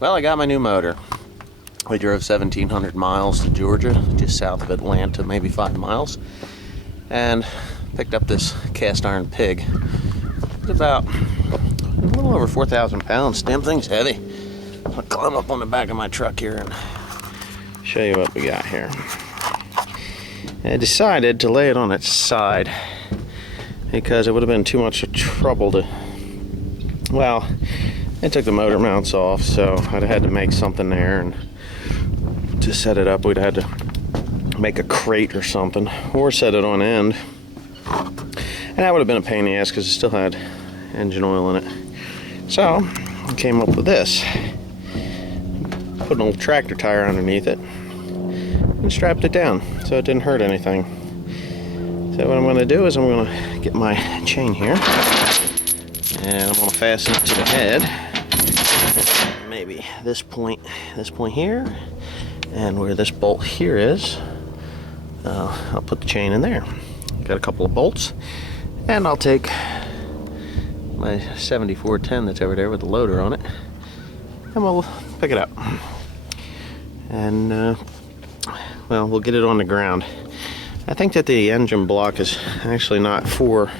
Well, I got my new motor. We drove 1,700 miles to Georgia, just south of Atlanta, maybe 5 miles, and picked up this cast iron pig. It's about a little over 4,000 pounds. Damn thing's heavy. I'll climb up on the back of my truck here and show you what we got here. I decided to lay it on its side because it would have been too much trouble to, well, I took the motor mounts off, so I'd have had to make something there, and to set it up we'd have had to make a crate or something, or set it on end, and that would have been a pain in the ass because it still had engine oil in it. So I came up with this. Put an old tractor tire underneath it and strapped it down so it didn't hurt anything. So what I'm going to do is I'm going to get my chain here and I'm going to fasten it to the head. Maybe this point here, and where this bolt here is, I'll put the chain in there. Got a couple of bolts, and I'll take my 7410 that's over there with the loader on it, and we'll pick it up. And well, we'll get it on the ground. I think that the engine block is actually not for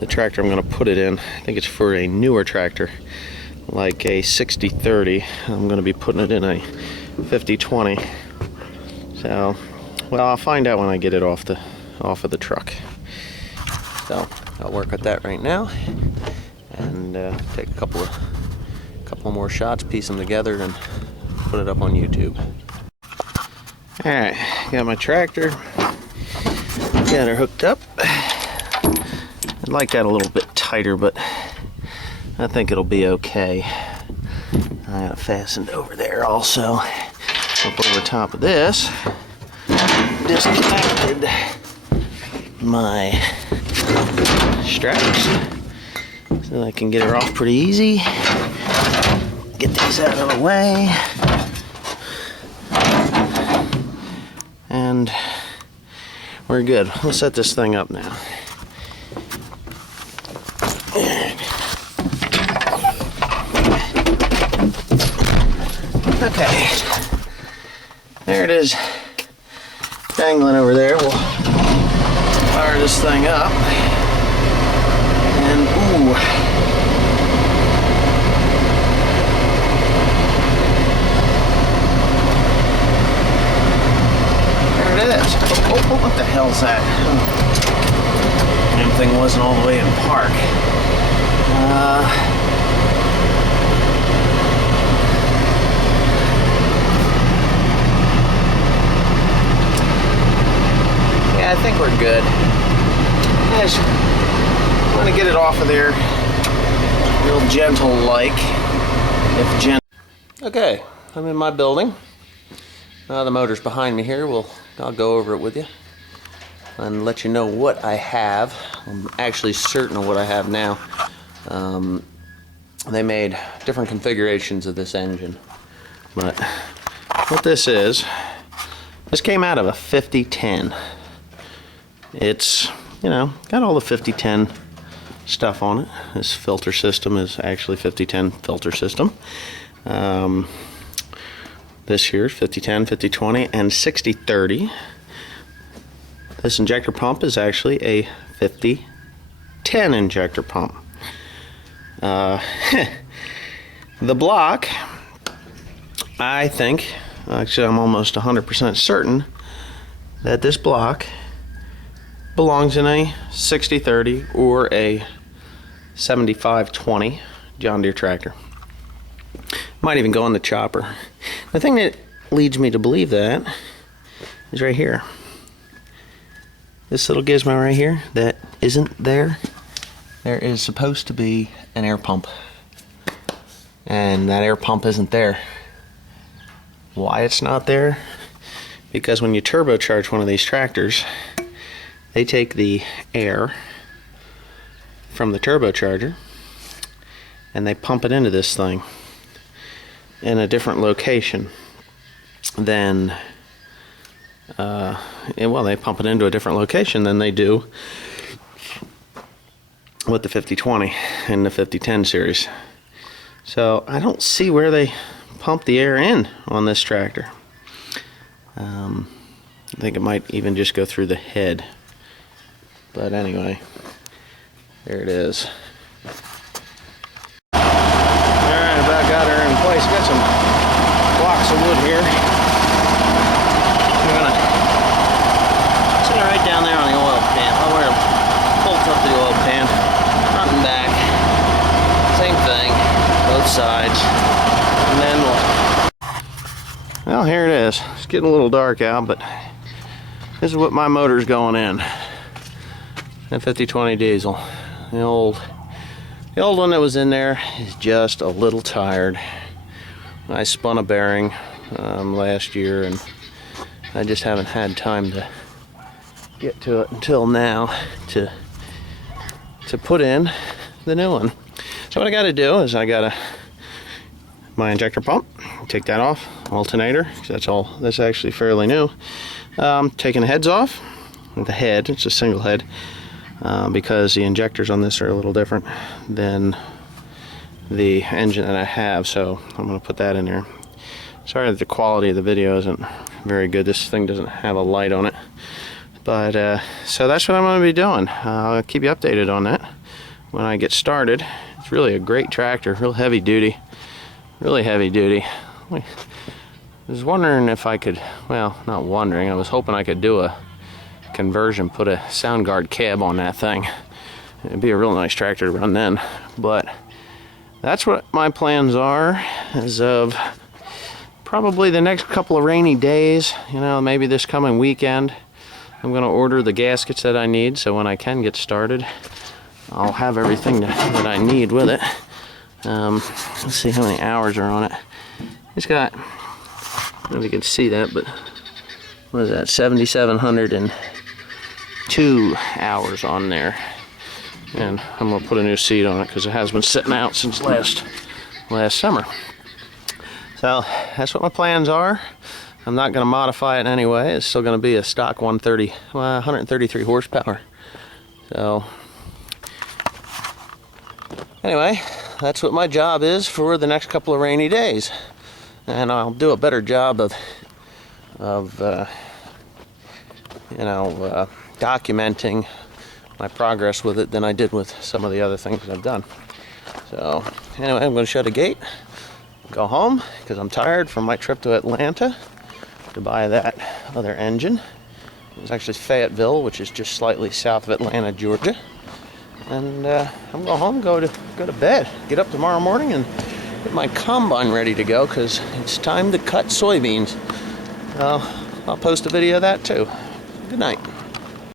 the tractor I'm going to put it in. I think it's for a newer tractor, like a 6030. I'm going to be putting it in a 5020. So, well, I'll find out when I get it off of the truck. So I'll work at that right now, and take a couple more shots, piece them together, and put it up on YouTube. All right, got my tractor. Got her hooked up. I'd like that a little bit tighter, but I think it'll be okay. I got it fastened over there also. Up over top of this, disconnected my straps so I can get her off pretty easy. Get these out of the way. And we're good. We'll set this thing up now. Okay, there it is, dangling over there. We'll fire this thing up, and ooh, there it is. Oh, what the hell's that? Damn thing wasn't all the way in park. I think we're good. I just want to get it off of there real gentle like, if gentle. Okay, I'm in my building. The motor's behind me here. I'll go over it with you and let you know what I have. I'm actually certain of what I have now. They made different configurations of this engine, but what this came out of a 5010. It's, you know, got all the 5010 stuff on it. This filter system is actually 5010 filter system. This here is 5010, 5020, and 6030. This injector pump is actually a 5010 injector pump. The block, I think, actually I'm almost 100% certain that this block belongs in a 6030 or a 7520 John Deere tractor. Might even go on the chopper. The thing that leads me to believe that is right here. This little gizmo right here that isn't there. There is supposed to be an air pump, and that air pump isn't there. Why it's not there? Because when you turbocharge one of these tractors, they take the air from the turbocharger and they pump it into this thing in a different location than well, they pump it into a different location than they do with the 5020 and the 5010 series. So I don't see where they pump the air in on this tractor. I think it might even just go through the head. But anyway, there it is. Alright, about got her in place. Got some blocks of wood here. I'm gonna set it right down there on the oil pan. I'll wear bolts up to the oil pan, front and back. Same thing, both sides. And then well, here it is. It's getting a little dark out, but this is what my motor's going in. A 5020 diesel. The old one that was in there is just a little tired. I spun a bearing last year, and I just haven't had time to get to it until now to put in the new one. So what I got to do is I got my injector pump, take that off, alternator, 'cause that's actually fairly new. Taking the heads off. The head, it's a single head, because the injectors on this are a little different than the engine that I have, so I'm going to put that in there. Sorry that the quality of the video isn't very good. This thing doesn't have a light on it, but so that's what I'm going to be doing. I'll keep you updated on that when I get started. It's really a great tractor, real heavy duty, really heavy duty. I was wondering if I could, well, not wondering, I was hoping I could do a conversion, put a sound guard cab on that thing. It'd be a real nice tractor to run then. But that's what my plans are as of probably the next couple of rainy days. You know, maybe this coming weekend I'm going to order the gaskets that I need, so when I can get started I'll have everything that I need with it. Let's see how many hours are on it. It's got, I don't know if you can see that, but what is that, 7,702 hours on there. And I'm going to put a new seat on it because it has been sitting out since last summer. So that's what my plans are. I'm not going to modify it in any way. It's still going to be a stock 133 horsepower. So anyway, that's what my job is for the next couple of rainy days. And I'll do a better job of documenting my progress with it than I did with some of the other things that I've done. So anyway, I'm going to shut the gate, go home, because I'm tired from my trip to Atlanta to buy that other engine. It was actually Fayetteville, which is just slightly south of Atlanta, Georgia. And I'm going home, go to bed, get up tomorrow morning and get my combine ready to go, because it's time to cut soybeans. I'll post a video of that too. Good night.